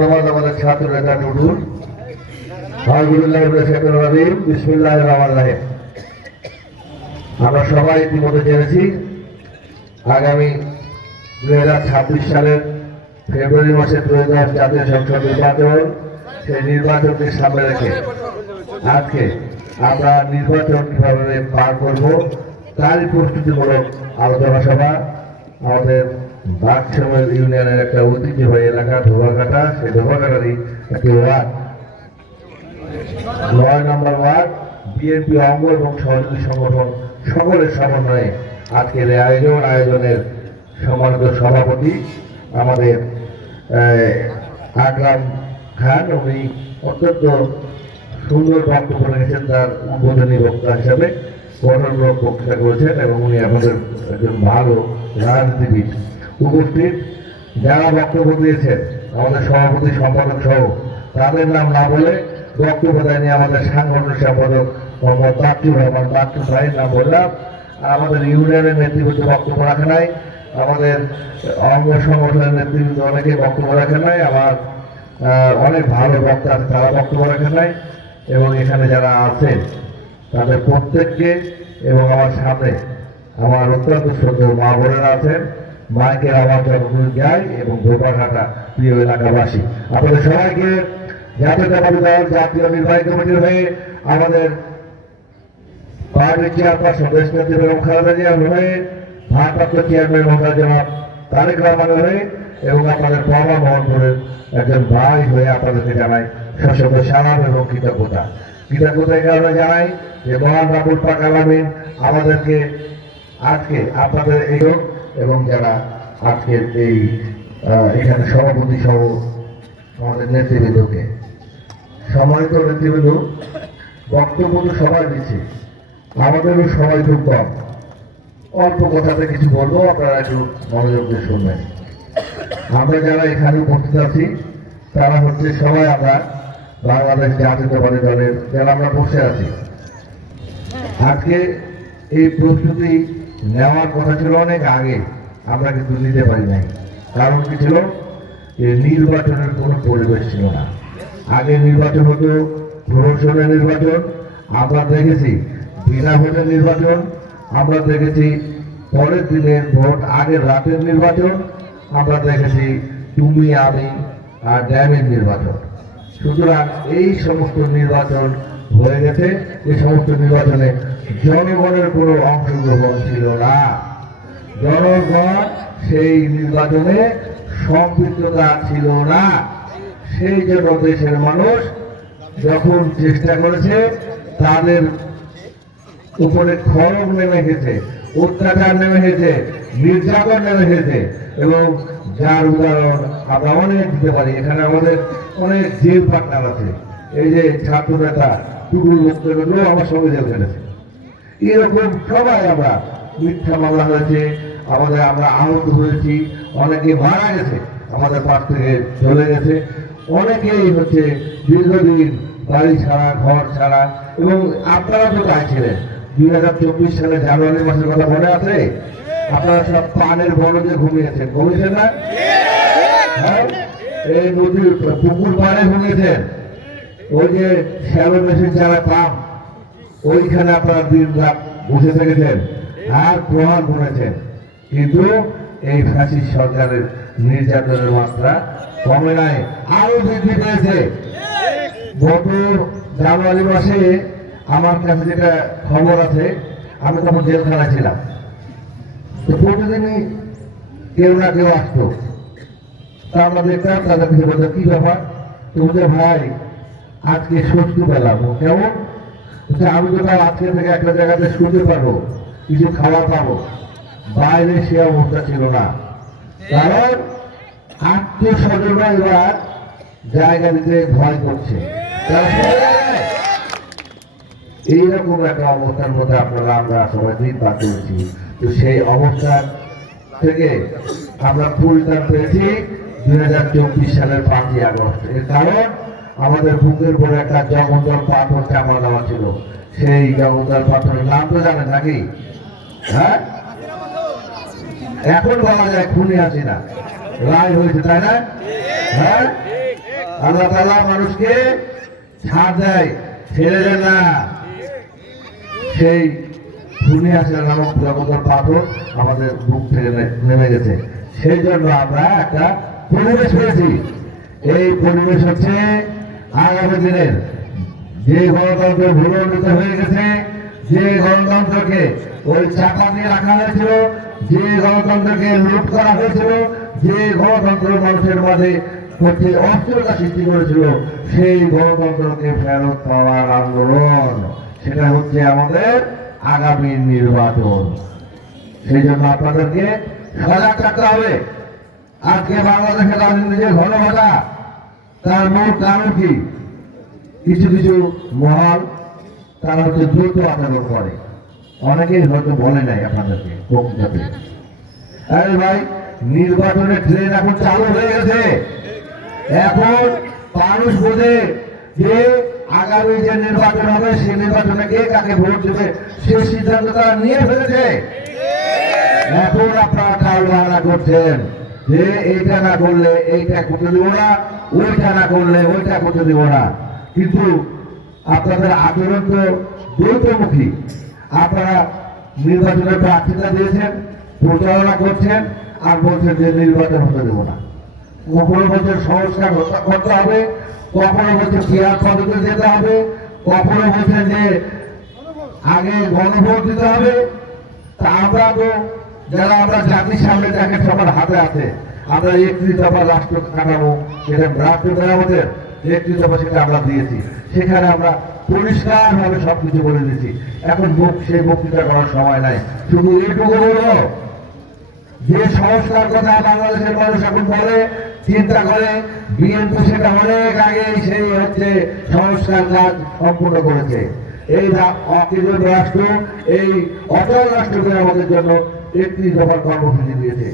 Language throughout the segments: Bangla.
ধন্যবাদ আমাদের ছাত্র নেতা শেখুর রহিম বিসমুল্লাহ রহমান রাহিম। আমরা সবাই ইতিমধ্যে জেনেছি, আগামী দু হাজার ছাব্বিশ সালের ফেব্রুয়ারি মাসে ত্রয়োদশ জাতীয় সংসদ নির্বাচন, সেই নির্বাচনকে সামনে রেখে আজকে আমরা নির্বাচন কীভাবে পার করব, তারই প্রস্তুতিমূলক আলোচনা সভা আমাদের বাগসময় ইউনিয়নের একটা ঐতিহ্যবাহী এলাকা ধোবাঘাটা, সেই ধোবাঘাটারই একটি ওয়ার্ড। নয় নম্বর ওয়ার্ড, বিএনপি অঙ্গ এবং সহযোগী সংগঠন সকলের সমন্বয়ে আজকের আয়োজন, আয়োজনের সম্মানিত সভাপতি আমাদের আকরাম খান। উনি অত্যন্ত সুন্দর বক্তব্য রেখেছেন তার উদ্বোধনী বক্তা হিসাবে। গঠনমূলক বক্তৃতা করেছেন এবং উনি আমাদের একজন ভালো রাজনীতিবিদ। উপস্থিত যারা বক্তব্য দিয়েছেন, আমাদের সভাপতি, সম্পাদক সহ, তাদের নাম না বলে বক্তব্য দেয়নি আমাদের সাংগঠনিক সম্পাদক মোহাম্মদ বাচ্চুর রহমান। বাচ্চু ভাইয়ের নাম বললাম। আমাদের ইউনিয়নের নেতৃবৃন্দ বক্তব্য রাখে নাই। আমাদের অঙ্গ সংগঠনের নেতৃবৃন্দ অনেকে বক্তব্য রাখে নাই। আমার অনেক ভালো বক্তা আছে, তারা বক্তব্য রাখে নাই। এবং এখানে যারা আছেন, তাদের প্রত্যেককে এবং আমার সামনে আমার অত্যন্ত শ্রদ্ধেয় মা বোনেরা আছেন। মাইকের আওয়াজ যখন যায় এবং গোপাঘাটা প্রিয় এলাকাবাসী। আপনাদের সবাইকে জাতীয়তাবাদী দল, জাতীয় নির্বাহী কমিটির হয়ে আমাদের পার্টির চেয়ারপারসন, দেশ নেত্রী বেগম খালেদা জিয়ার হয়ে ভারপ্রাপ্ত চেয়ারম্যান মহোদয় জনাব তারেক রহমানের হয়ে এবং আপনাদের বাবা মোহনপুরের একজন ভাই হয়ে আপনাদেরকে জানাই সশব্দ সালাম এবং কৃতজ্ঞতা। কৃতজ্ঞতা কারণে জানাই যে মহান রাবুল পাক আমাদেরকে আজকে আপনাদের এই এবং যারা আজকের এই এখানে সভাপতি সহ আমাদের নেতৃবৃন্দকে সম্মানিত নেতৃবৃন্দ, বক্তব্য তো সবাই দিচ্ছে, আমাদেরও সময় খুব কম। অল্প কথাতে কিছু বলব, আপনারা একটু মনোযোগ দিয়ে শুনবেন। আমরা যারা এখানে উপস্থিত আছি, তারা হচ্ছে সবাই আমরা বাংলাদেশ জাতীয়তাবাদী দলের, যারা আমরা বসে আছি। আজকে এই প্রস্তুতি নেওয়ার কথা ছিল অনেক আগে, আমরা কিন্তু নিতে পারি নাই। কারণ কি ছিল? নির্বাচনের কোনো পরিবেশ ছিল না। আগে নির্বাচন হতো প্রহসনের নির্বাচন, আমরা দেখেছি বিনা ভোটের নির্বাচন, আমরা দেখেছি পরের দিনের ভোট, আগের রাতের নির্বাচন, আমরা দেখেছি তুমি, আমি আর ড্যামের নির্বাচন। সুতরাং এই সমস্ত নির্বাচন হয়ে গেছে। এই সমস্ত নির্বাচনে জনগণের কোনো অংশগ্রহণ ছিল না। জনগণ সেই নির্বাচনে সম্পৃক্ততা ছিল না। সেই জন্য দেশের মানুষ যখন চেষ্টা করেছে, তাদের উপরে খরচ নেমে এসেছে, অত্যাচার নেমে এসেছে, নির্যাতন নেমে এসেছে, এবং যার উদাহরণ আমরা অনেক দিতে পারি। এখানে আমাদের অনেক জেল পার্টনার আছে। এই যে ছাত্র নেতা টুকুর বক্তব্য আমার সঙ্গে জেল খেলেছে এরকম সবাই আমরা মিথ্যা মামলা হয়েছে আমাদের আমরা আহত হয়েছি অনেকে মারা গেছে আমাদের পাশ থেকে চলে গেছে। অনেকেই হচ্ছে দীর্ঘদিন বাড়ি ছাড়া ঘর ছাড়া এবং আপনারা তো তাই ছিলেন দুই হাজার চব্বিশ সালে জানুয়ারি মাসের কথা মনে আছে? আপনারা সব পানের বনজে ঘুমিয়েছেন ঘুমিয়েছেন না? হ্যাঁ? এই নদীর পুকুর পাড়ে ঘুমিয়েছেন? ওই যে শ্যালো মেশিন চালা পাম্প ওইখানে আপনারা দিন রাত বসে থেকেছেন আর প্রহার করেছেন। কিন্তু এই ফ্যাসিস সরকারের নির্যাতনের মাত্রা কমে নাই, আরও বৃদ্ধি পেয়েছে। গত জানুয়ারি মাসে আমার কাছে যেটা খবর আছে, আমি তখন জেলখানায় ছিলাম। তো প্রতিদিনই কেউ না কেউ আসতো। তা আমরা দেখতাম তাদের কি ব্যাপার? তোমাদের ভাই আজকে স্বস্তি পেলাম কেমন? আমি কোথাও আজকে থেকে একটা জায়গাতে শুতে পারব, কিছু খাবার পাবো। বাইরে সে অবস্থা ছিল না। কারণ আত্মীয় স্বজনরা এবার জায়গা দিতে ভয় করছে। এইরকম একটা অবস্থার মধ্যে আপনারা, আমরা সবাই দিন পার করেছি। তো সেই অবস্থা থেকে আমরা পরিত্রাণ পেয়েছি দুই হাজার চব্বিশ সালের পাঁচই আগস্ট। এর কারণ আমাদের বুকের পরে একটা জগন্তর পাথর চাপা দেওয়া ছিল। সেই জগন্তর পাথরের নাম তো জানেন নাকি? হ্যাঁ? এখন বলা যায় খুনি আছি না রায় হয়েছে, তাই না? হ্যাঁ? আল্লাহ তালা মানুষকে ছাড় দেয়, ছেড়ে দেয় না। সেই শুনে আসলে নামক জগতের পাথর আমাদের বুক থেকে নেমে গেছে। সেই জন্য আমরা একটা পরিবেশ পেয়েছি। এই পরিবেশ হচ্ছে আগামী দিনের যে গণতন্ত্র ভূমিত হয়ে গেছে, যে গণতন্ত্রকে ওই চাপা দিয়ে রাখা হয়েছিল, যে গণতন্ত্রকে লুট করা হয়েছিল, যে গণতন্ত্র মানুষের মাঝে হচ্ছে অস্থিরতা সৃষ্টি করেছিল, সেই গণতন্ত্রকে ফেরত পাওয়ার আন্দোলন। সেটা হচ্ছে আমাদের আগামী নির্বাচন। সেই জন্য আপনাদেরকে সজাগ থাকতে হবে। আজকে বাংলাদেশের রাজনীতি যে ঘন ঘটা তার মূল কারণ কি? কিছু কিছু মহল তারা হচ্ছে দ্রুত আচরণ করে। অনেকেই হয়তো বলে নাই আপনাদেরকে বক্তব্যে আরে ভাই, নির্বাচনের ট্রেন এখন চালু হয়ে গেছে। এখন মানুষ বোঝে যে আগামী যে নির্বাচন হবে, সেই নির্বাচনে কে কাকে ভোট দেবে, সে সিদ্ধান্ত তারা নিয়ে ফেলেছে। এখন আপনারা বাহানা করছেন। যে এইটা না করলে, এইটা করতে দিব না, ওইটা না করলে, ওইটা করতে দিব না। কিন্তু আপনাদের আচরণ তো দ্বৈতমুখী। আপনারা নির্বাচনের প্রার্থিতা দিয়েছেন প্রচারণা করছেন, আর বলছেন যে নির্বাচন হতে দেব না। কখনো বলছে সংস্কার করতে হবে, কখনো বলছে পেয়ার পদ্ধতি যেতে হবে, কখনো বলছেন যে আগে গণভোট দিতে হবে। তা আমরা তো যারা আমরা জাতির সামনে দেখেন সবার হাতে আছে, আমরা একত্রিশ দফা রাষ্ট্র কাঠামো সেটা রাষ্ট্র মেরামতের একত্রিশ দফা সেটা আমরা দিয়েছি। সেখানে আমরা পরিষ্কার ভাবে সবকিছু বলে দিয়েছি। এখন মুখ, সেই বক্তৃতা করার সময় নাই। শুধু এইটুকু বলব, যে সংস্কার কথা বাংলাদেশের মানুষ এখন বলে, চিন্তা করে, বিএনপি সেটা অনেক আগে সেই হচ্ছে সংস্কার কাজ সম্পূর্ণ করেছে। এই রাষ্ট্র, এই অচল রাষ্ট্রকে আমাদের জন্য একত্রিশ কর্মসূচি দিয়েছে।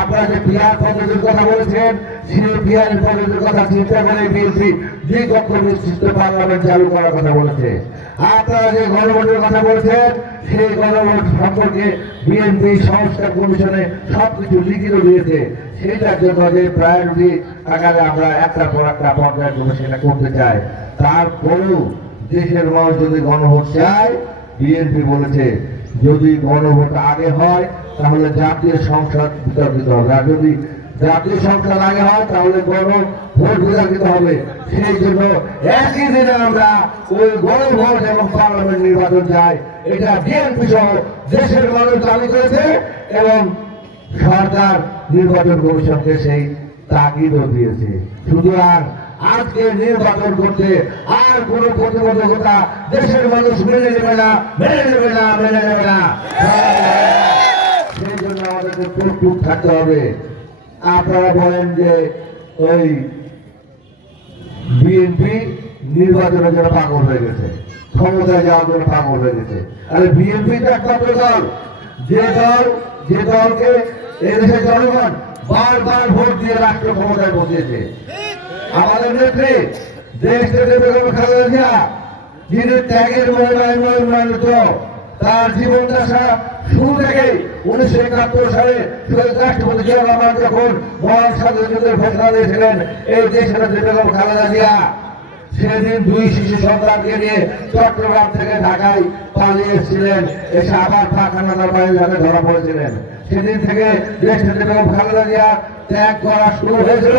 আপনারা যে পিয়ার পদ্ধতির কথা সেই পদ্ধতির কথা চিন্তা করে বিএনপি পার্লামেন্ট চালু করার কথা বলেছে। আপনারা যে গণভোটের কথা সেই গণভোট সম্পর্কে বিএনপি সংস্কার কমিশনে সবকিছু লিখিত দিয়েছে। সেটার জন্য যে প্রায়োরিটি আকারে আমরা একটা পর একটা পর্যায় করে সেটা করতে চাই। তারপরেও দেশের মানুষ যদি গণভোট চায়, বিএনপি বলেছে যদি গণভোট আগে হয়, তাহলে জাতীয় সংসদ বিতর্কিত হবে। আর যদি জাতীয় সংসদ আগে হয়, তাহলে গণ ভোট বিতর্কিত হবে। সেই জন্য একই দিনে আমরা ওই গণভোট এবং পার্লামেন্ট নির্বাচন চাই। এটা বিএনপি সহ দেশের মানুষ দাবি করেছে এবং সরকার নির্বাচন কমিশনকে সেই তাগিদও দিয়েছে। সুতরাং আজকে নির্বাচন করতে আর কোন প্রতিবন্ধকতা দেশের মানুষ মেনে নেবে না, মেনে নেবে না, মেনে নেবে না। সেই জন্য আমাদেরকে প্রস্তুত থাকতে হবে। আপনারা বলেন যে ওই বিএনপি নির্বাচনের জন্য পাগল হয়ে গেছে, ক্ষমতায় যাওয়ার জন্য পাগল হয়ে গেছে। আরে বিএনপি তো একমাত্র দল। যে দল, যে দলকে এদেশের জনগণ বারবার ভোট দিয়ে রাষ্ট্র ক্ষমতায় বসিয়েছে আমাদের নেত্রী, দেশ থেকে খালেদা যিনি ত্যাগের মহিমান্বিত তার জীবন দশা শুরু থেকেই উনিশশো একাত্তর সালে রাষ্ট্রপতি রহমান যখন মহান স্বাধীনতার ঘোষণা দিয়েছিলেন এই দেশের বেগম খালেদা জিয়া, সেদিন দুই শিশু সন্তানকে নিয়ে চট্টগ্রাম থেকে ঢাকায় পালিয়ে এসেছিলেন, এসে আবার পাখানাদার বাড়ির হাতে ধরা পড়েছিলেন। সেদিন থেকে দেশ থেকে বেগম খালেদা জিয়া ত্যাগ করা শুরু হয়েছিল।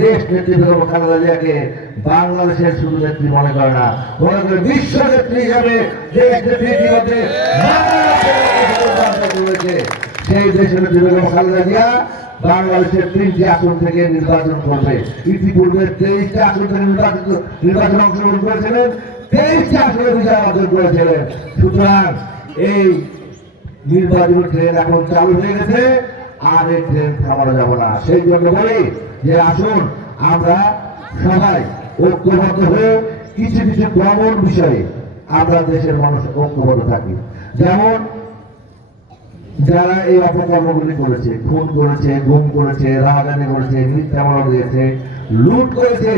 দেশ নেত্রী বেগম খালেদা জিয়াকে বাংলাদেশের শুধু নেত্রী মনে করে না, মনে করে বিশ্ব নেত্রী হিসাবে দেশ নেত্রী ইতিমধ্যে। সেই দেশের নেত্রী বেগম খালেদা জিয়া বাংলাদেশের তিনটি আসন থেকে নির্বাচন করবে। ইতিপূর্বে তেইশটি আসন থেকে নির্বাচিত, নির্বাচন অংশগ্রহণ করেছিলেন, তেইশটি আসনে বিজয় অর্জন করেছিলেন। সুতরাং এই নির্বাচন ট্রেন এখন চালু হয়ে গেছে, আর এই ট্রেন থামানো যাবে না। সেই জন্য বলি যে আসুন আমরা সবাই ঐক্যবদ্ধ হয়ে কিছু কিছু কমন বিষয়ে আমরা দেশের মানুষ ঐক্যবদ্ধ থাকি। যেমন যারা এই অপকর্মগুলি করেছে, খুন করেছে, গুম করেছে রাহাজানি করেছে, মিথ্যা দিয়েছে, লুট করেছে,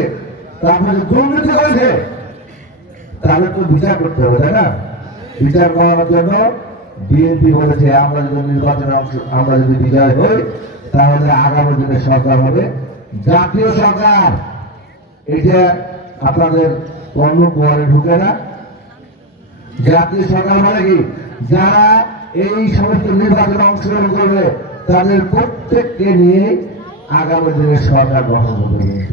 তারপরে দুর্নীতি করেছে, তাহলে তো বিচার করতে হবে, তাই না? বিচার করার জন্য বিএনপি বলেছে, আমরা যদি নির্বাচনে অংশ আমরা যদি বিজয় হই, তাহলে আগামী দিনে সরকার হবে জাতীয় সরকার এটা আপনাদের অন্য গোয়ারে ঢুকে না? জাতীয় সরকার মানে কি? যারা এই সমস্ত নির্বাচনে অংশগ্রহণ করবে, তাদের প্রত্যেককে নিয়ে আগামী দিনে সরকার গঠন করবে।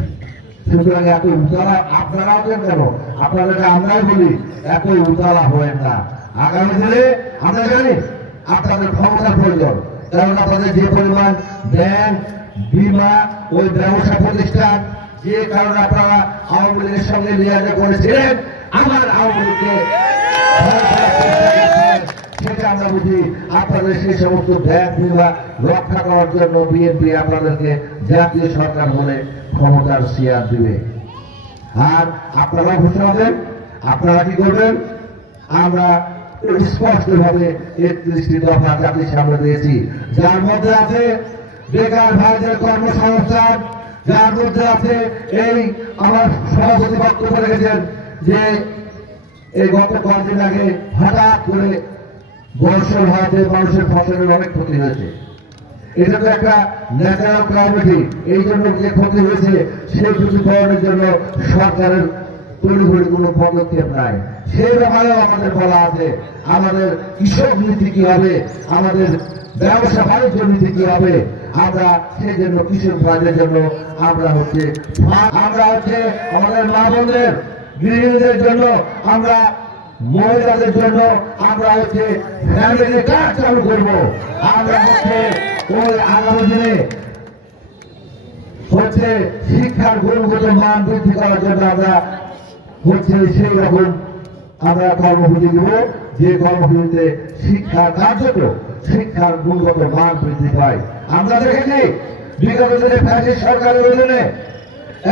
সুতরাং এত উতলা, আপনারাও কেন কেন? আপনাদেরকে আমরাই বলি, এত উতলা হয়েন না। আগামী দিনে, আমরা জানি, আপনাদের ক্ষমতার প্রয়োজন। কারণ আপনাদের যে পরিমাণ ব্যাংক বিমা ওই ব্যবসা প্রতিষ্ঠান যে কারণে আপনারা আওয়ামী লীগের সঙ্গে লিয়াজে করেছিলেন, আমার আওয়ামী লীগকে আমরা আর আপনারা আপনারা কি করবেন? আমরা স্পষ্ট ভাবে একত্রিশটি দফা জাতির সামনে দিয়েছি। যার মধ্যে আছে বেকার ভাইদের কর্মসংস্থান যার মধ্যে আছে। এই আমার সভাপতি বক্তব্য রেখেছেন যে এই গত কয়েকদিন আগে হঠাৎ করে বর্ষণ হওয়াতে মানুষের ফসলের অনেক ক্ষতি হয়েছে। এটা তো একটা ন্যাচারাল ক্লাইমেটই এই জন্য যে ক্ষতি হয়েছে, সেই ক্ষতিপূরণের জন্য সরকারের তড়িঘড়ি কোনো পদক্ষেপ নাই। সেই ব্যাপারেও আমাদের বলা আছে, আমাদের কৃষক নীতি কি হবে, আমাদের ব্যবসা বাণিজ্য নীতি কি হবে, আমরা সেই জন্য কৃষক ভাইদের জন্য আমরা হচ্ছে আমরা হচ্ছে আমাদের মা বোনদের, গৃহিণীদের জন্য আমরা, মহিলাদের জন্য আমরা হচ্ছে ফ্যামিলি কার্ড চালু করব। আমরা হচ্ছে ওই আগামী দিনে হচ্ছে শিক্ষার গুণগত মান বৃদ্ধি করার জন্য আমরা হচ্ছে সেই রকম আমরা কর্মসূচি দেব, যে কর্মসূচিতে শিক্ষার কার্যত, শিক্ষার গুণগত মান বৃদ্ধি পায়। আমরা দেখেছি বিগত দিনে ফ্যাসিস্ট সরকারের অধীনে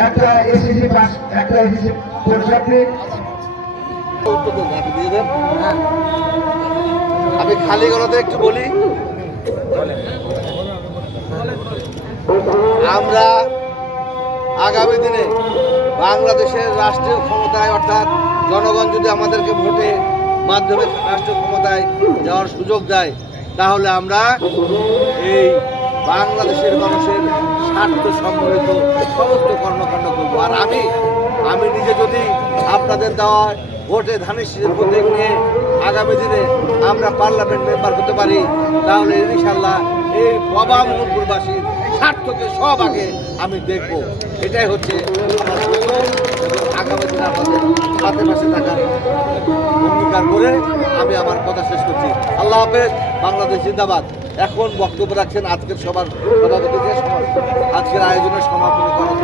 একটা এসিসি পাস, একটা এসিসি পরীক্ষার্থী আমি খালি গলাতে একটু বলি আমরা আগামী দিনে বাংলাদেশের রাষ্ট্রীয় ক্ষমতায়, অর্থাৎ জনগণ যদি আমাদেরকে ভোটে মাধ্যমে রাষ্ট্রীয় ক্ষমতায় যাওয়ার সুযোগ দেয়, তাহলে আমরা এই বাংলাদেশের মানুষের স্বার্থ সম্বলিত সমস্ত কর্মকাণ্ড করব। আর আমি আমি নিজে যদি আপনাদের দেওয়া ভোটে ধানের শীষের প্রতীক নিয়ে আগামী দিনে আমরা পার্লামেন্ট মেম্বার হতে পারি, তাহলে ইনশাল্লাহ এই বাবা মনপুরবাসীর স্বার্থকে সব আগে আমি দেখব। এটাই হচ্ছে আগামী দিন পাশে থাকার অঙ্গীকার করে আমি আমার কথা শেষ করছি। আল্লাহ হাফেজ, বাংলাদেশ জিন্দাবাদ। এখন বক্তব্য রাখছেন আজকের সবার সভাপতিকে আজকের আয়োজনের সমাপনী করার